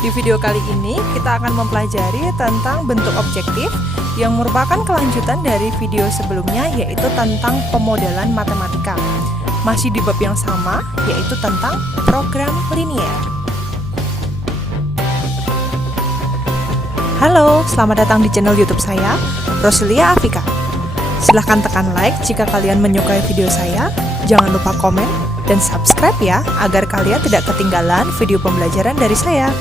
Di video kali ini kita akan mempelajari tentang bentuk objektif yang merupakan kelanjutan dari video sebelumnya, yaitu tentang pemodelan matematika. Masih di bab yang sama, yaitu tentang program linier. Halo, selamat datang di channel YouTube saya, Rosilia Afika. Silahkan tekan like jika kalian menyukai video saya, jangan lupa komen dan subscribe ya, agar kalian tidak ketinggalan video pembelajaran dari saya.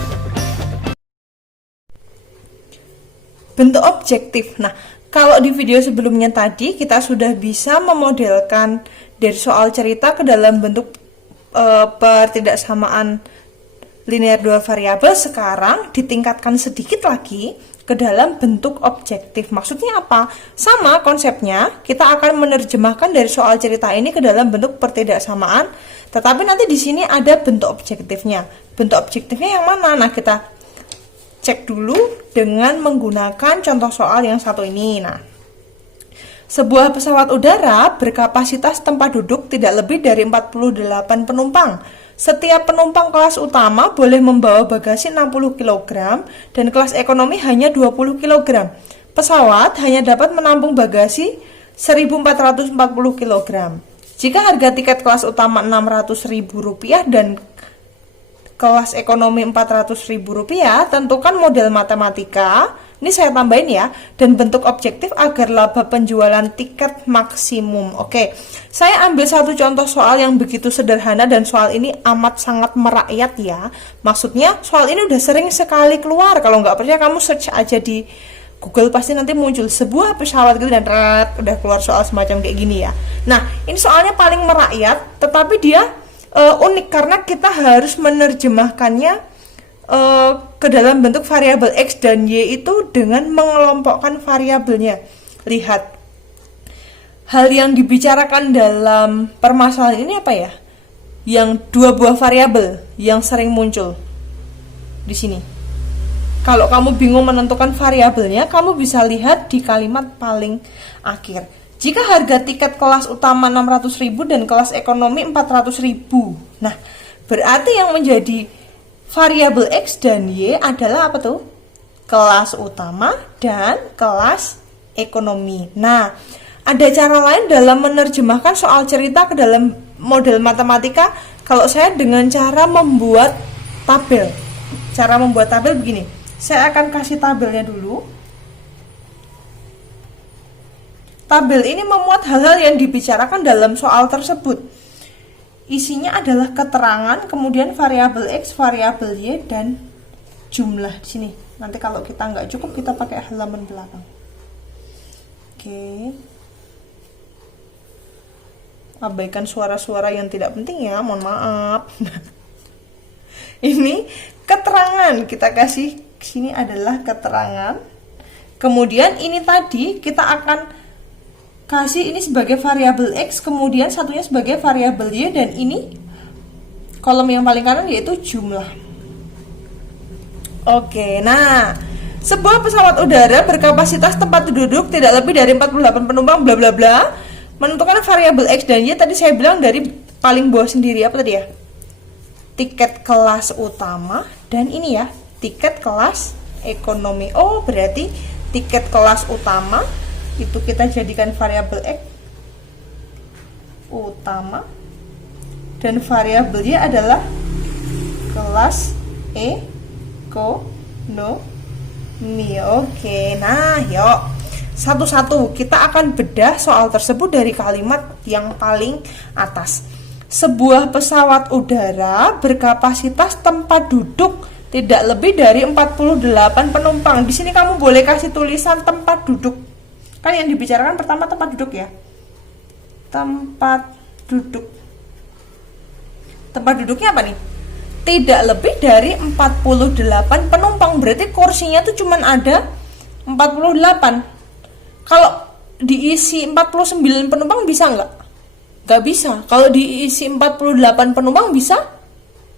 Bentuk objektif. Nah, kalau di video sebelumnya tadi kita sudah bisa memodelkan dari soal cerita ke dalam bentuk pertidaksamaan linear dua variabel. Sekarang ditingkatkan sedikit lagi ke dalam bentuk objektif. Maksudnya apa? Sama konsepnya, kita akan menerjemahkan dari soal cerita ini ke dalam bentuk pertidaksamaan, tetapi nanti di sini ada bentuk objektifnya. Bentuk objektifnya yang mana? Nah, kita cek dulu dengan menggunakan contoh soal yang satu ini. Nah, sebuah pesawat udara berkapasitas tempat duduk tidak lebih dari 48 penumpang. Setiap penumpang kelas utama boleh membawa bagasi 60 kg dan kelas ekonomi hanya 20 kg. Pesawat hanya dapat menampung bagasi 1.440 kg. Jika harga tiket kelas utama Rp600.000 dan kelas ekonomi Rp400.000, tentukan model matematika, ini saya tambahin ya, dan bentuk objektif agar laba penjualan tiket maksimum. Oke, saya ambil satu contoh soal yang begitu sederhana dan soal ini amat sangat merakyat ya. Maksudnya soal ini udah sering sekali keluar, kalau nggak percaya kamu search aja di Google, pasti nanti muncul sebuah pesawat gitu dan udah keluar soal semacam kayak gini ya. Nah, ini soalnya paling merakyat, tetapi dia unik karena kita harus menerjemahkannya ke dalam bentuk variabel X dan Y itu dengan mengelompokkan variabelnya. Lihat, hal yang dibicarakan dalam permasalahan ini apa ya? Yang dua buah variabel yang sering muncul di sini. Kalau kamu bingung menentukan variabelnya, kamu bisa lihat di kalimat paling akhir. Jika harga tiket kelas utama Rp600.000 dan kelas ekonomi Rp400.000. Nah, berarti yang menjadi variabel X dan Y adalah apa tuh? Kelas utama dan kelas ekonomi. Nah, ada cara lain dalam menerjemahkan soal cerita ke dalam model matematika. Kalau saya dengan cara membuat tabel. Cara membuat tabel begini. Saya akan kasih tabelnya dulu. Tabel ini memuat hal-hal yang dibicarakan dalam soal tersebut. Isinya adalah keterangan, kemudian variabel X, variabel Y, dan jumlah di sini. Nanti kalau kita nggak cukup, kita pakai halaman belakang. Oke. Abaikan suara-suara yang tidak penting ya, mohon maaf. Ini keterangan, kita kasih di sini adalah keterangan. Kemudian ini tadi kita akan kasih ini sebagai variabel X, kemudian satunya sebagai variabel Y, dan ini kolom yang paling kanan yaitu jumlah. Oke, nah, sebuah pesawat udara berkapasitas tempat duduk tidak lebih dari 48 penumpang bla bla bla. Menentukan variabel X dan Y tadi saya bilang dari paling bawah sendiri, apa tadi ya? Tiket kelas utama dan ini ya, tiket kelas ekonomi. Oh, berarti tiket kelas utama itu kita jadikan variabel X utama dan variabel Y adalah kelas ekonomi. Oke, nah yuk satu-satu kita akan bedah soal tersebut dari kalimat yang paling atas. Sebuah pesawat udara berkapasitas tempat duduk tidak lebih dari 48 penumpang. Di sini kamu boleh kasih tulisan tempat duduk. Kan yang dibicarakan pertama tempat duduk ya. Tempat duduk. Tempat duduknya apa nih? Tidak lebih dari 48 penumpang. Berarti kursinya tuh cuman ada 48. Kalau diisi 49 penumpang bisa nggak? Nggak bisa. Kalau diisi 48 penumpang bisa?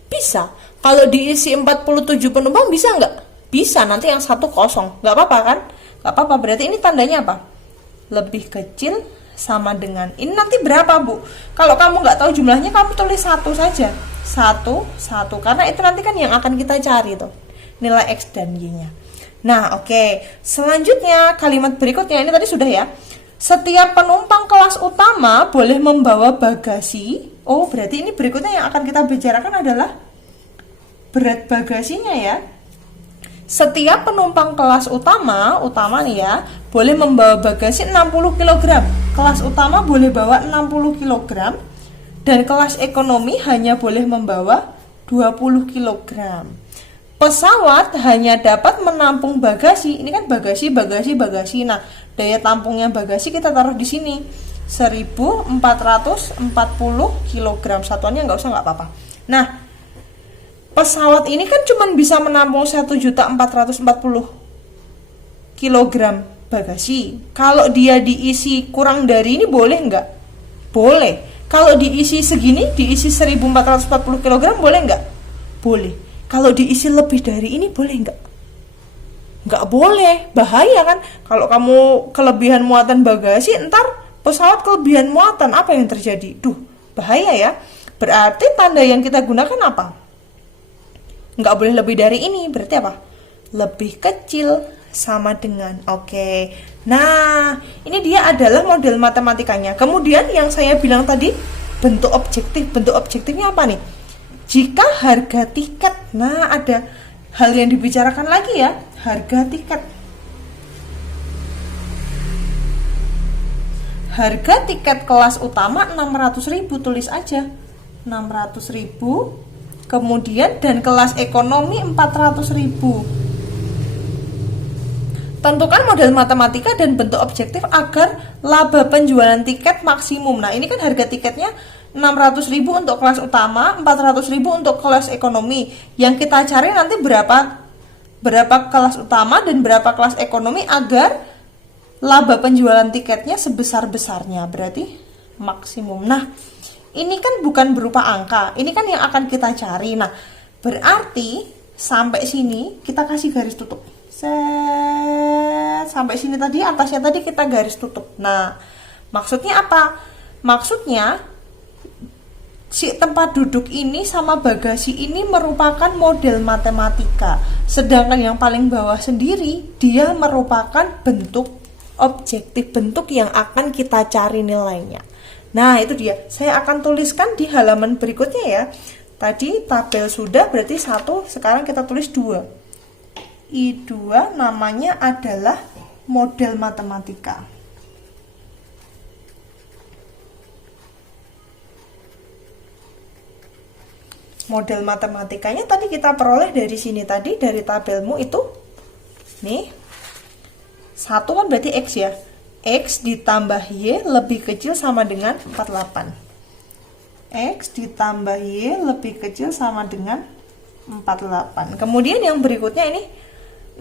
Bisa. Kalau diisi 47 penumpang bisa nggak? Bisa. Nanti yang satu kosong. Nggak apa-apa kan? Nggak apa-apa. Berarti ini tandanya apa? Lebih kecil sama dengan ini. Nanti berapa, Bu? Kalau kamu nggak tahu jumlahnya, kamu tulis satu saja. Satu, karena itu nanti kan yang akan kita cari tuh. nilai X dan Y-nya. Nah, oke. Selanjutnya kalimat berikutnya ini tadi sudah ya. Setiap penumpang kelas utama boleh membawa bagasi. Oh, berarti ini berikutnya yang akan kita bicarakan adalah berat bagasinya ya. Setiap penumpang kelas utama nih ya, boleh membawa bagasi 60 kg. Kelas utama boleh bawa 60 kg dan kelas ekonomi hanya boleh membawa 20 kg. Pesawat hanya dapat menampung bagasi. Ini kan bagasi. Nah, daya tampungnya bagasi kita taruh di sini. 1440 kg. Satuannya nggak usah, nggak apa-apa. Nah, pesawat ini kan cuma bisa menampung 1.440 kg bagasi. Kalau dia diisi kurang dari ini boleh nggak? Boleh. Kalau diisi segini, diisi 1.440 kg boleh nggak? Boleh. Kalau diisi lebih dari ini boleh nggak? Nggak boleh, bahaya kan? Kalau kamu kelebihan muatan bagasi, ntar pesawat kelebihan muatan, apa yang terjadi? Bahaya ya. Berarti tanda yang kita gunakan apa? Nggak boleh lebih dari ini, berarti apa? Lebih kecil sama dengan, oke. Nah, ini dia adalah model matematikanya. Kemudian yang saya bilang tadi, bentuk objektif. Bentuk objektifnya apa nih? Jika harga tiket, nah ada hal yang dibicarakan lagi ya, harga tiket. Harga tiket kelas utama 600.000, tulis aja 600.000. Kemudian dan kelas ekonomi 400.000. Tentukan model matematika dan bentuk objektif agar laba penjualan tiket maksimum. Nah, ini kan harga tiketnya 600.000 untuk kelas utama, 400.000 untuk kelas ekonomi. Yang kita cari nanti berapa kelas utama dan berapa kelas ekonomi agar laba penjualan tiketnya sebesar-besarnya, berarti maksimum. Nah, ini kan bukan berupa angka, ini kan yang akan kita cari. Nah, berarti sampai sini kita kasih garis tutup. Sampai sini tadi, atasnya tadi kita garis tutup. Nah, maksudnya apa? Maksudnya si tempat duduk ini sama bagasi ini merupakan model matematika. Sedangkan yang paling bawah sendiri, dia merupakan bentuk objektif, bentuk yang akan kita cari nilainya. Nah, itu dia. Saya akan tuliskan di halaman berikutnya ya. Tadi tabel sudah, berarti 1, sekarang kita tulis 2. I2 namanya adalah model matematika. Model matematikanya tadi kita peroleh dari sini tadi, dari tabelmu itu. Nih. 1 kan berarti X ya. X ditambah Y lebih kecil sama dengan 48. X ditambah Y lebih kecil sama dengan 48. Kemudian yang berikutnya ini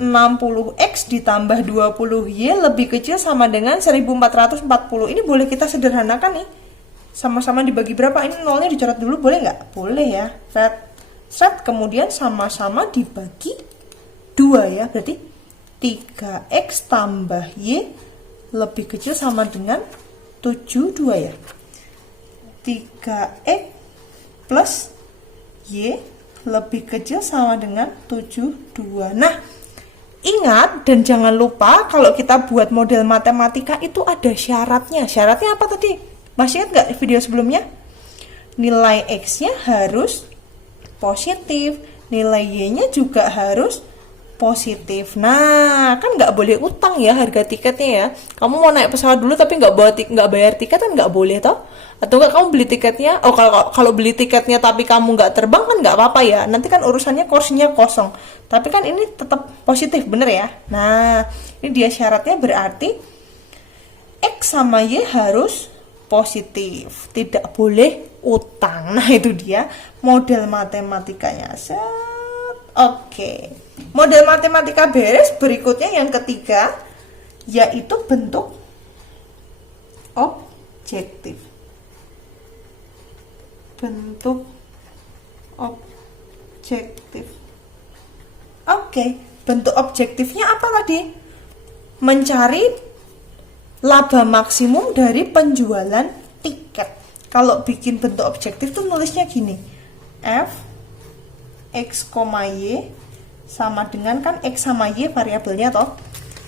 60X ditambah 20Y lebih kecil sama dengan 1440. Ini boleh kita sederhanakan nih. Sama-sama dibagi berapa? Ini nolnya dicoret dulu, boleh nggak? Boleh ya. Set. Kemudian sama-sama dibagi 2 ya. Berarti 3X tambah Y lebih kecil sama dengan 72 ya. 3X plus Y lebih kecil sama dengan 72. Nah, ingat dan jangan lupa kalau kita buat model matematika itu ada syaratnya. Syaratnya apa tadi? Masih ingat nggak video sebelumnya? Nilai X-nya harus positif, nilai Y-nya juga harus positif. Nah, kan nggak boleh utang ya harga tiketnya ya. Kamu mau naik pesawat dulu tapi nggak bayar tiket kan nggak boleh toh? Atau nggak kamu beli tiketnya? Oh, kalau beli tiketnya tapi kamu nggak terbang kan nggak apa-apa ya. Nanti kan urusannya kursinya kosong. Tapi kan ini tetap positif, bener ya? Nah, ini dia syaratnya, berarti X sama Y harus positif, tidak boleh utang. Nah, itu dia model matematikanya. Oke. Model matematika beres. Berikutnya yang ketiga, yaitu bentuk objektif. Bentuk objektif. Oke, bentuk objektifnya apa tadi? Mencari laba maksimum dari penjualan tiket. Kalau bikin bentuk objektif tuh nulisnya gini. F X, Y sama dengan kan X sama Y variabelnya toh.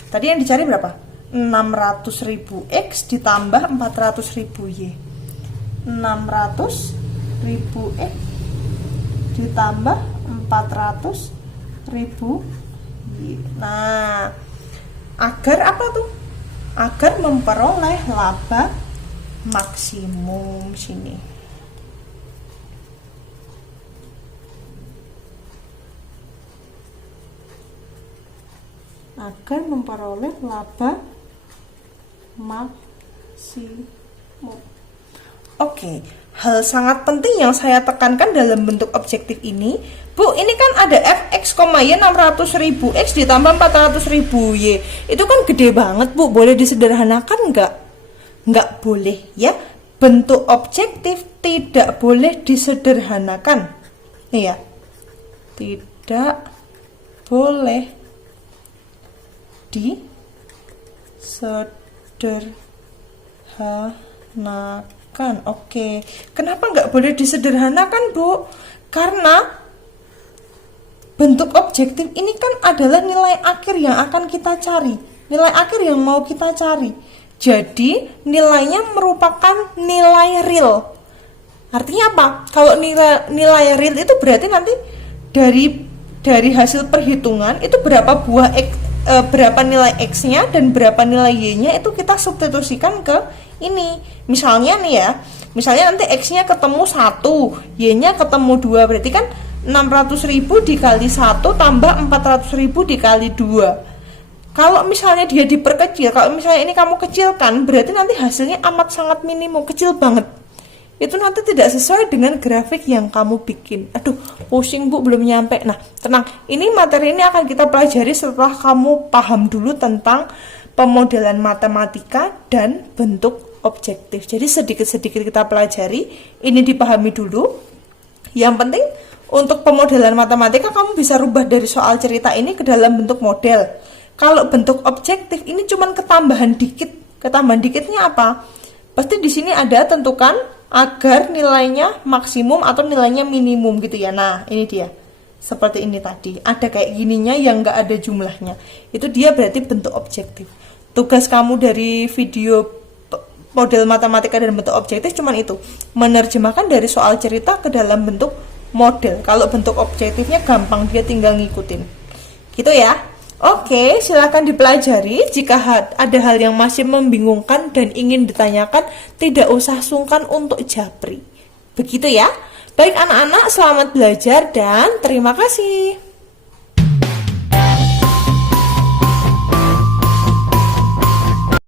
Tadi yang dicari berapa? 600.000 X ditambah 400.000 Y. 600.000 X ditambah 400.000 Y. Nah, agar apa tuh? Agar memperoleh laba maksimum sini. Agar memperoleh laba maksimum. Oke, hal sangat penting yang saya tekankan dalam bentuk objektif ini, Bu, ini kan ada fx, y 600.000 X ditambah 400.000 Y. Itu kan gede banget, Bu. Boleh disederhanakan nggak? Nggak boleh, ya. Bentuk objektif tidak boleh disederhanakan. Nih ya. Tidak boleh disederhanakan. Oke. Kenapa nggak boleh disederhanakan, Bu? Karena bentuk objektif ini kan adalah nilai akhir yang akan kita cari, nilai akhir yang mau kita cari. Jadi nilainya merupakan nilai real. Artinya apa? Kalau nilai real itu berarti nanti dari hasil perhitungan itu berapa buah X, berapa nilai X-nya dan berapa nilai Y-nya itu kita substitusikan ke ini. Misalnya nih ya, misalnya nanti X-nya ketemu 1, Y-nya ketemu 2, berarti kan 600.000 dikali 1 tambah 400.000 dikali 2. Kalau misalnya dia diperkecil, kalau misalnya ini kamu kecilkan, berarti nanti hasilnya amat sangat minimum, kecil banget. Itu nanti tidak sesuai dengan grafik yang kamu bikin. Aduh, pusing Bu, belum nyampe. Nah, tenang, ini materi ini akan kita pelajari setelah kamu paham dulu tentang pemodelan matematika dan bentuk objektif. Jadi sedikit-sedikit kita pelajari, ini dipahami dulu. Yang penting untuk pemodelan matematika kamu bisa rubah dari soal cerita ini ke dalam bentuk model. Kalau bentuk objektif ini cuman ketambahan dikit. Ketambahan dikitnya apa? Pasti di sini ada tentukan agar nilainya maksimum atau nilainya minimum gitu ya. Nah, ini dia. Seperti ini tadi. Ada kayak gininya yang nggak ada jumlahnya. Itu dia berarti bentuk objektif. Tugas kamu dari video model matematika dan bentuk objektif cuman itu. Menerjemahkan dari soal cerita ke dalam bentuk model. Kalau bentuk objektifnya gampang, dia tinggal ngikutin. Gitu ya. Oke, silakan dipelajari. Jika ada hal yang masih membingungkan dan ingin ditanyakan, tidak usah sungkan untuk japri. Begitu ya. Baik anak-anak, selamat belajar dan terima kasih.